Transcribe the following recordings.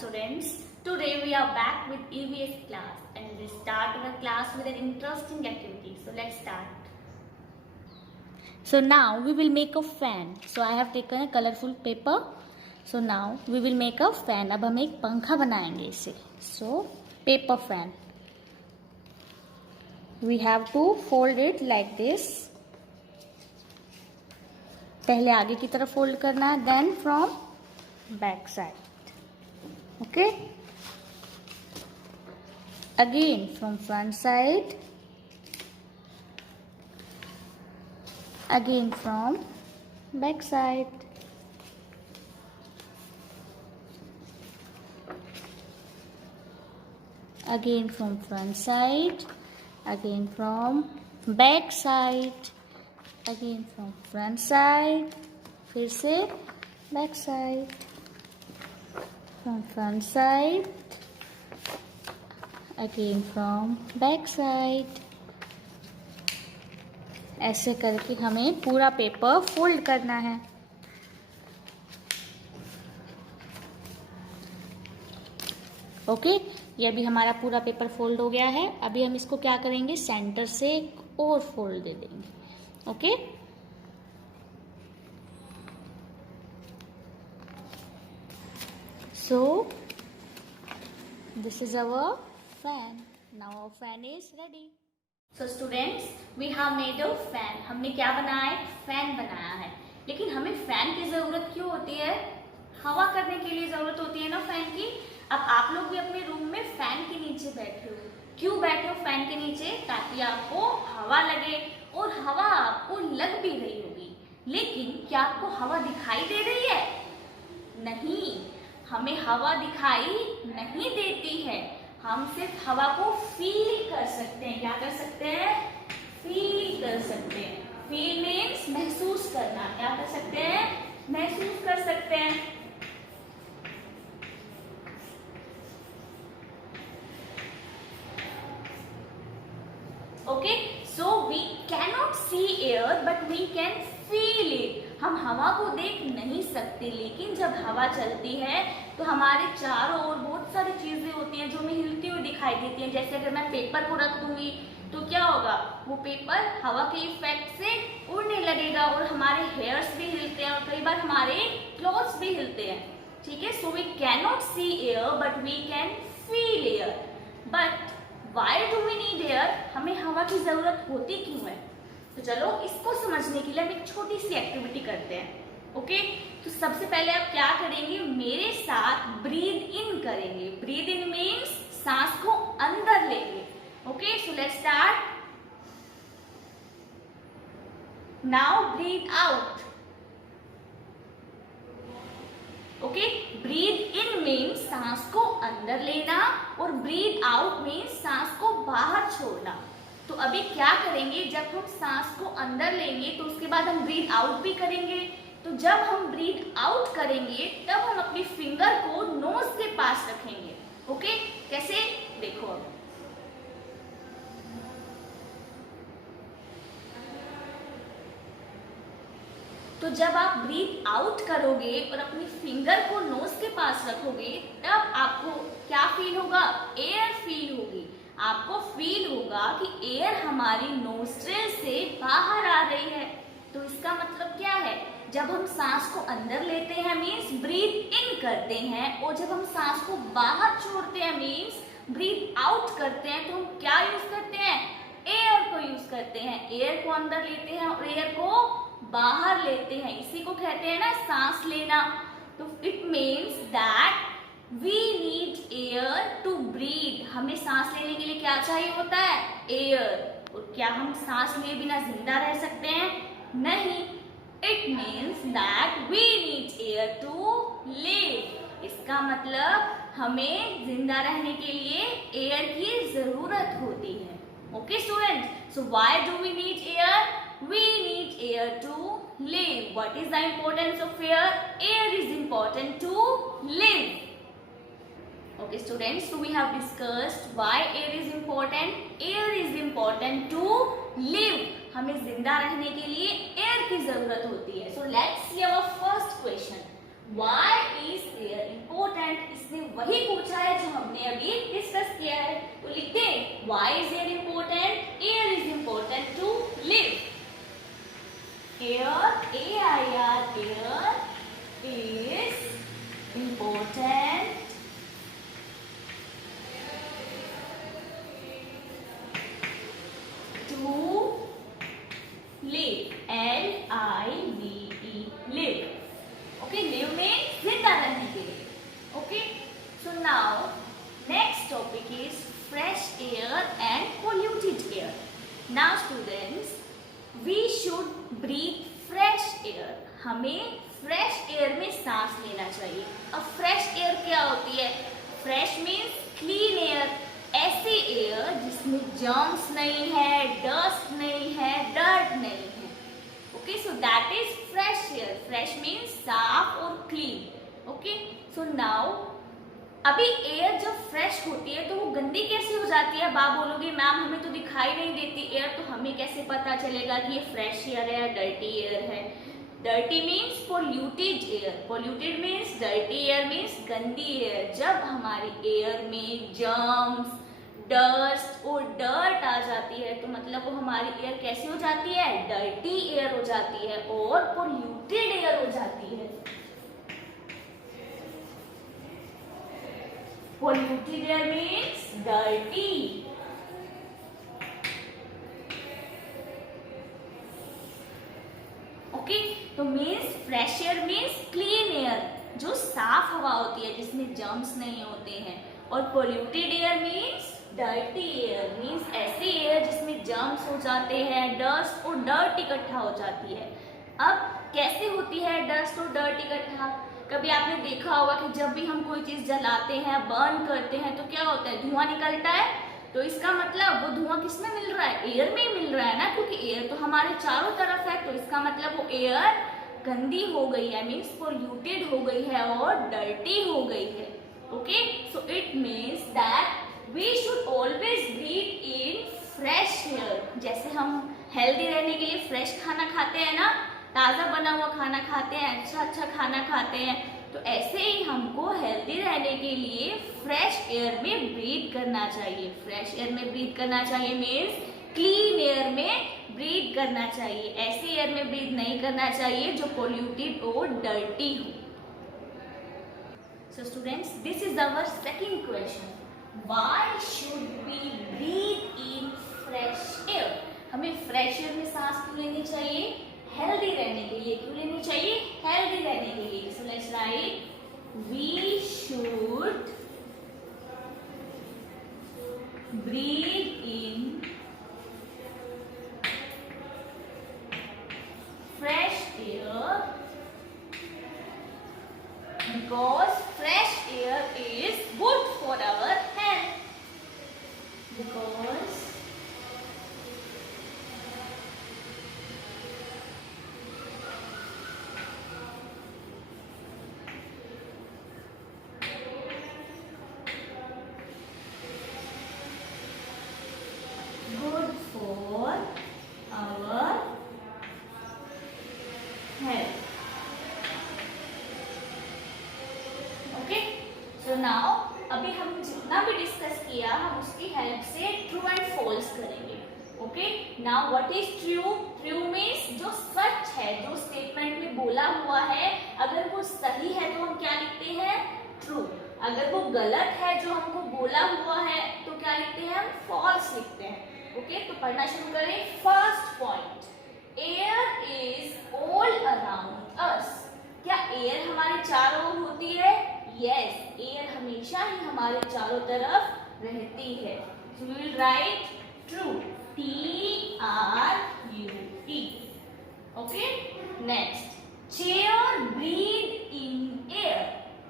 students. Today we are back with EVS class and we will start our class with an interesting activity. So let's start. So now we will make a fan. So I have taken a colorful paper. So now we will make a fan. अब हम एक पंखा बनाएंगे इसे. So paper fan. We have to fold it like this. पहले आगे की तरफ फोल्ड करना है, then from back side. Okay. Again from front side. Again from back side. Again from front side. Again from back side. Again from front side. फिर से back side. From front side. Again from back side. ऐसे करके हमें पूरा paper fold करना है. Okay, ये अभी हमारा पूरा पेपर फोल्ड हो गया है. अभी हम इसको क्या करेंगे, सेंटर से एक और फोल्ड दे देंगे. Okay, so this is our fan. Now our fan is ready. So students, we have made a fan. हमने क्या बनाया है, फैन बनाया है. लेकिन हमें फैन की जरूरत क्यों होती है, हवा करने के लिए जरूरत होती है ना फैन की. अब आप लोग भी अपने रूम में फैन के नीचे बैठे हो. क्यों बैठे हो फैन के नीचे, ताकि आपको हवा लगे. और हवा आपको लग भी रही होगी, लेकिन क्या आपको हवा दिखाई दे रही है? नहीं, हमें हवा दिखाई नहीं देती है. हम सिर्फ हवा को फील कर सकते हैं. क्या कर सकते हैं, फील कर सकते हैं. फील मीन्स महसूस करना. क्या कर सकते हैं, महसूस कर सकते हैं. Okay, so we cannot see air but we can feel it. हम हवा को देख नहीं सकते, लेकिन जब हवा चलती है तो हमारे चारों ओर बहुत सारी चीजें होती हैं जो हमें हिलती हुई दिखाई देती हैं. जैसे अगर मैं पेपर को रख दूंगी तो क्या होगा, वो पेपर हवा के इफेक्ट से उड़ने लगेगा और हमारे हेयर्स भी हिलते हैं और कई बार हमारे क्लॉथ्स भी हिलते हैं. ठीक है, so we cannot see air but we can feel air. But why do we need air, हमें हवा की जरूरत होती क्यों है? तो चलो इसको समझने के लिए हम एक छोटी सी एक्टिविटी करते हैं. ओके, तो सबसे पहले आप क्या करेंगे, मेरे साथ ब्रीद इन करेंगे. ब्रीद इन मीन्स सांस को अंदर लेंगे. Okay, so let's start. Now breathe out. Okay, breathe in means सांस को अंदर लेना और ब्रीद आउट मीन्स सांस को बाहर छोड़ना. तो अभी क्या करेंगे, जब हम सांस को अंदर लेंगे तो उसके बाद हम ब्रीद आउट भी करेंगे. तो जब हम ब्रीद आउट करेंगे तब हम अपनी फिंगर को नोज के पास रखेंगे. ओके, कैसे, देखो. अब तो जब आप ब्रीथ आउट करोगे और अपनी फिंगर को नोज के पास रखोगे तब आपको क्या फील होगा, एयर फील होगी. आपको फील होगा कि एयर हमारी नोस्ट्रिल से बाहर आ रही है. तो इसका मतलब क्या है, जब हम सांस को अंदर लेते हैं मीन्स ब्रीथ इन करते हैं, और जब हम सांस को बाहर छोड़ते हैं मीन्स ब्रीथ आउट करते हैं, तो हम क्या यूज करते हैं, एयर को यूज करते हैं. एयर को अंदर लेते हैं और एयर को बाहर लेते हैं. इसी को कहते हैं ना सांस लेना. तो it means that we need air to breathe. हमें सांस लेने के लिए क्या चाहिए होता है, एयर. और क्या हम सांस लिए बिना जिंदा रह सकते हैं? नहीं. It means that we need air to live. इसका मतलब हमें जिंदा रहने के लिए एयर की जरूरत होती है. Okay student, so why do we need air? We need air to live. What is the importance of air? Air is important to live. Okay students, so we have discussed why air is important. Air is important to live. हमें जिंदा रहने के लिए air की जरूरत होती है. So let's see our first question. Why is air important? इसमें वही पूछा है जो हमने अभी डिस्कस किया है। तो लिखते हैं why is air important? Air is important to live. Air, A I R, air is important to live. L-I-V-E, live. Okay, live means जिंदा रहने के लिए. Okay, so now next topic is fresh air and polluted air. Now students, we should breathe fresh air. हमें fresh air में सांस लेना चाहिए। अब फ्रेश एयर क्या होती है? फ्रेश मीन्स क्लीन एयर, ऐसी एयर जिसमें जर्म्स नहीं है, डस्ट नहीं है, डर्ट नहीं है। Okay, so that is fresh air. Fresh means साफ और क्लीन। ओके, सो नाउ अभी एयर जब फ्रेश होती है तो वो गंदी कैसे हो जाती है? अब आप बोलोगे मैम हमें तो दिखाई नहीं देती एयर, तो हमें कैसे पता चलेगा कि ये फ्रेश एयर है या डर्टी एयर है? Dirty means polluted air. Polluted means dirty air means गंदी एयर। जब हमारी एयर में जर्म्स, डस्ट और डर्ट आ जाती है तो मतलब वो हमारी एयर कैसी हो जाती है? डर्टी एयर हो जाती है और पोल्यूटेड एयर हो जाती है। Polluted air means dirty. Okay, तो means fresh air means clean air, जो साफ हवा होती है जिसमें जर्म्स नहीं होते हैं। और polluted air means dirty air, means ऐसी एयर जिसमें जर्म्स हो जाते हैं, डस्ट और डर्ट इकट्ठा हो जाती है। अब कैसे होती है डस्ट और डर्ट इकट्ठा? कभी आपने देखा होगा कि जब भी हम कोई चीज जलाते हैं, बर्न करते हैं तो क्या होता है? धुआं निकलता है। तो इसका मतलब वो धुआं किसमें मिल रहा है? एयर में ही मिल रहा है ना, क्योंकि एयर तो हमारे चारों तरफ है। तो इसका मतलब वो एयर गंदी हो गई है, मीन्स पोल्यूटेड हो गई है और डर्टी हो गई है। Okay, so it means that we should always breathe in fresh air. जैसे हम हेल्दी रहने के लिए फ्रेश खाना खाते हैं ना, ताज़ा बना हुआ खाना खाते हैं, अच्छा खाना खाते हैं, तो ऐसे ही हमको हेल्दी रहने के लिए फ्रेश एयर में ब्रीथ करना चाहिए। फ्रेश एयर में ब्रीथ करना चाहिए मीन्स क्लीन एयर में ब्रीथ करना चाहिए। ऐसे एयर में ब्रीथ नहीं करना चाहिए जो पोल्यूटेड और डर्टी हो। So students, this is our second question, why should we breathe in fresh air? हमें फ्रेश एयर में सांस क्यों लेनी चाहिए? हेल्दी रहने के लिए। क्यों लेनी चाहिए? हेल्दी रहने के लिए। So let's write, we should breathe in fresh air because fresh air is good for our health. Because now अभी हम जितना भी डिस्कस किया हम उसकी हेल्प से ट्रू एंड फॉल्स करेंगे। Okay, now what is true? True means जो सच है, जो स्टेटमेंट में बोला हुआ है, अगर वो सही है तो हम क्या लिखते हैं? ट्रू। अगर वो गलत है जो हमको बोला हुआ है तो क्या लिखते हैं? हम फॉल्स लिखते हैं। ओके, तो पढ़ना शुरू करें। First point, air is all around अस। क्या एयर हमारे चारों ओर होती है? यस, एयर हमेशा ही हमारे चारों तरफ रहती है। So we will write true, T-R-U-E। Okay, next, chair breathe in air.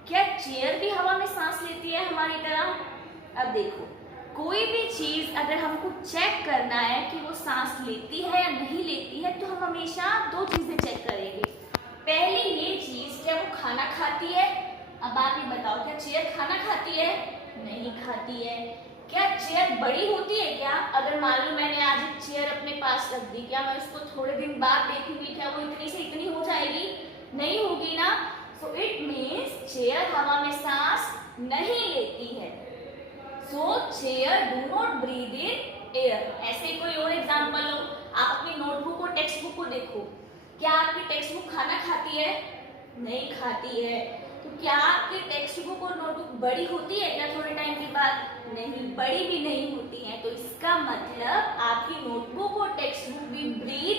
क्या चेयर भी हवा में सांस लेती है हमारी तरह? अब देखो, कोई भी चीज अगर हमको चेक करना है कि वो सांस लेती है या नहीं लेती है तो हम हमेशा दो चीजें चेक करेंगे। पहली ये चीज, क्या वो खाना खाती है? अब आप ये बताओ, क्या चेयर खाना खाती है? नहीं खाती है। क्या चेयर बड़ी होती है क्या? अगर मान लो मैंने आज एक चेयर अपने पास रख दी, क्या मैं उसको थोड़े दिन बाद देखूंगी क्या वो इतनी से इतनी हो जाएगी? नहीं होगी ना। सो इट मीन्स चेयर हवा में सांस नहीं लेती है। So chair do not breathe in air. ऐसे कोई और एग्जाम्पल हो, आप अपनी नोटबुक और टेक्स्ट बुक को देखो, क्या आपकी टेक्स्ट बुक खाना खाती है? नहीं खाती है। तो क्या आपकी टेक्स्ट बुक और नोटबुक बड़ी होती है क्या थोड़े टाइम के बाद? नहीं, बड़ी भी नहीं होती है। तो इसका मतलब आपकी नोटबुक और टेक्स्ट बुक भी ब्रीथ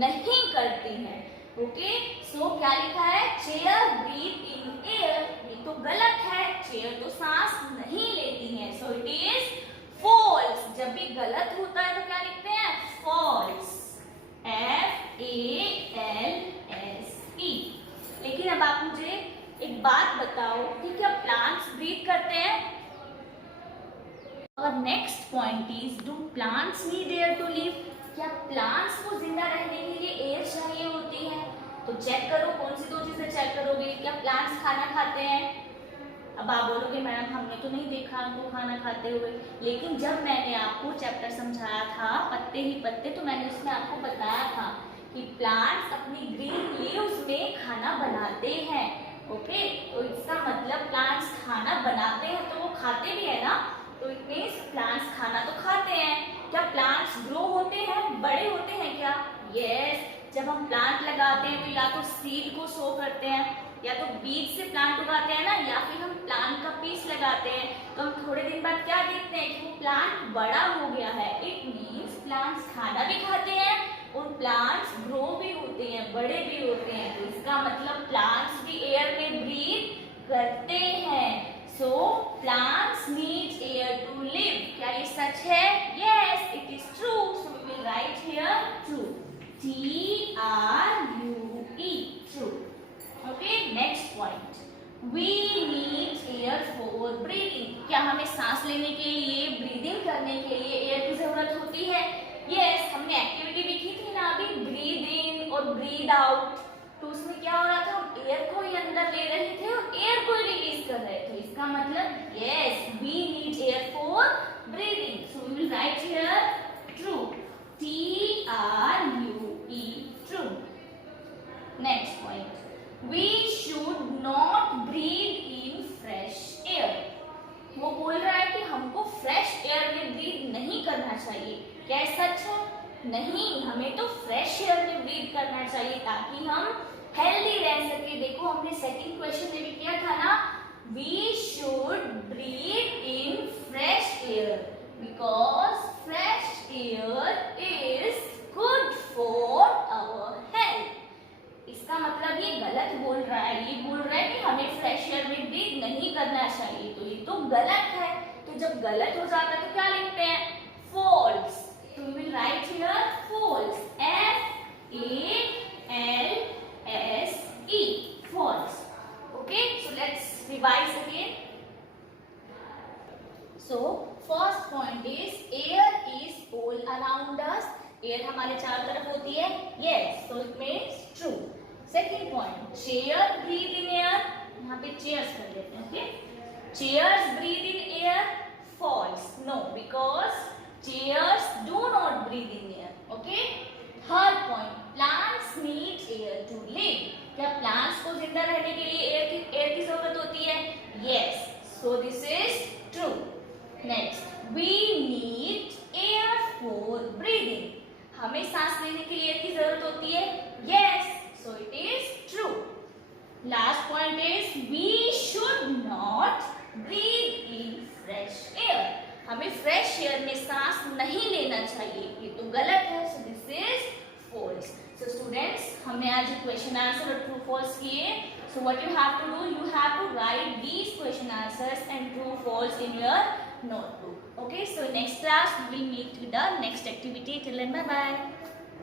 नहीं करती है। ओके, सो क्या लिखा है? Chair breathe in air. ये तो गलत है, चेयर तो सांस नहीं लेती है। So it is false. जब भी गलत होता है तो क्या लिखते हैं? फॉल्स। FALSE। लेकिन अब आप मुझे एक बात बताओ कि क्या प्लांट्स ब्रीथ करते हैं? और next point is, do plants need air to live? क्या प्लांट्स को जिंदा रहने के लिए एयर चाहिए होती है? तो चेक करो, कौन सी दो चीजें चेक करोगे? क्या प्लांट्स खाना खाते हैं? अब आप बोलोगे मैडम हमने तो नहीं देखा उनको खाना खाते हुए, लेकिन जब मैंने आपको चैप्टर समझाया था पत्ते ही पत्ते, तो मैंने उसमें आपको बताया था कि प्लांट्स अपनी ग्रीन लीव्स में खाना बनाते हैं। ओके, तो इसका मतलब प्लांट्स खाना बनाते हैं तो वो खाते भी है ना, तो इट मींस प्लांट्स खाना तो खाते हैं। क्या प्लांट्स ग्रो होते हैं, बड़े होते हैं क्या? यस, जब हम प्लांट लगाते हैं तो या तो सीड को सो करते हैं, या तो बीज से प्लांट उगाते हैं ना, या फिर हम प्लांट का पीस लगाते हैं, तो हम थोड़े दिन बाद क्या देखते हैं कि वो प्लांट बड़ा हो गया है। इट मींस प्लांट्स खाना भी खाते हैं और प्लांट्स ग्रो भी होते हैं, बड़े भी होते हैं। तो इसका मतलब प्लांट्स भी एयर में ब्रीथ करते हैं। So plants need air to live. क्या ये सच है? Yes, it is true. So we will write here true. TRUE, true. Okay, next point, we need air for breathing. क्या हमें सांस लेने के लिए, ब्रीदिंग करने के लिए एयर की जरूरत होती है? यस, हमने एक्टिविटी भी की थी ना अभी, ब्रीद इन और ब्रीद आउट। तो उसमें क्या हो रहा था? हम एयर को ही अंदर ले रहे थे और एयर को रिलीज कर रहे थे। इसका मतलब yes, we need air for breathing. So we will write here true. TRUE, true. Next point, We should not breathe in fresh air. वो बोल रहा है कि हमको फ्रेश एयर में ब्रीथ नहीं करना चाहिए। क्या सच है? नहीं, हमें तो फ्रेश एयर में ब्रीथ करना चाहिए ताकि हम हेल्दी रह सके। देखो हमने सेकंड क्वेश्चन में भी किया था ना, we should breathe in fresh air because fresh air is good for our health. इसका मतलब ये गलत बोल रहा है, ये बोल रहा है कि हमें फ्रेश एयर में ब्रीथ नहीं करना चाहिए, तो ये तो गलत है। तो जब गलत हो जाता है तो क्या लिखते हैं? फॉल्स। तो we will write here false. FALSE, false. Okay, so let's revise again. So first point is air is all around us. Air हमारे चारों तरफ होती है। Yes, so it means true. Second point, chair breathe in air. यहाँ पे chairs कर लेते हैं। Okay, chairs breathe in air. False. No, because chairs do not breathe in air. Okay, third point, plants need air to live. क्या plants को जिंदा रहने के लिए एयर की जरूरत होती है? Yes, so this is true. Next, we need air for breathing. हमें सांस लेने के लिए एयर की जरूरत होती है। Yes, so it is true. Last point is we should not breathe in fresh air. हमें फ्रेश एयर में सांस नहीं लेना चाहिए, ये तो गलत है। so this is false. so students, हमने आज क्वेश्चन आंसर और ट्रू फॉल्स किए। so what you have to do, you have to write these question answers and true false in your notebook. okay, so next class we will meet with the next activity. Till then, bye bye.